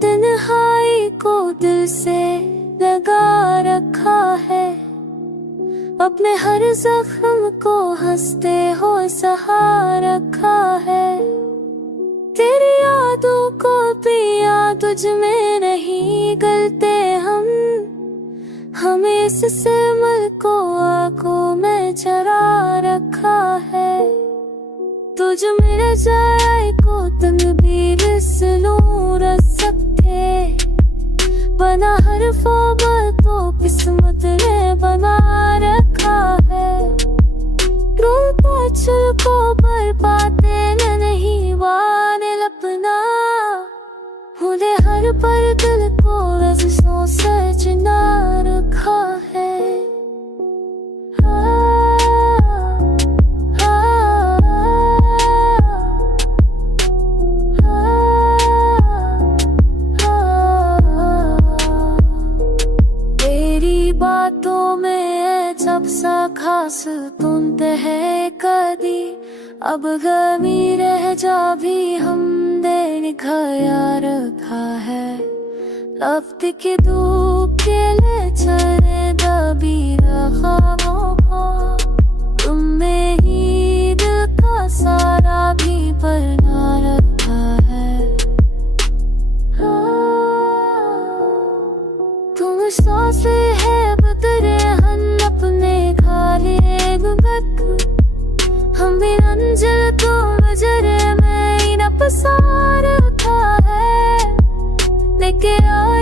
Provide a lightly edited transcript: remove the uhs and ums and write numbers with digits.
तन्हाई को दिल से लगा रखा है, अपने हर जख्म को हंसते हो सहा रखा है। तेरी यादों को पिया तुझ में नहीं गलते हम, हमें इस सिमर को आंखों में चरा रखा है। तुझ मेरे जाए को तकदीर से नूर सकते, बना हर ख्वाब तो किस्मत ने बना रखा है। रोता चल को पर पाते नहीं वाने लपना, भूले हर पर दिल को रज़ों से जिना रखा है। बातों में जब सा खास तुम है कदी, अब गमी रह जा भी हमने निखाया रखा है। लफ्त की धूप के ले चले दबी रखा तुम में ही दिल का सारा भी बना रखा है। तुम सांसे है बदरे हम अपने खाली गुगत, हम भी अंजल तो मजरे में न पसार था है, लेके आ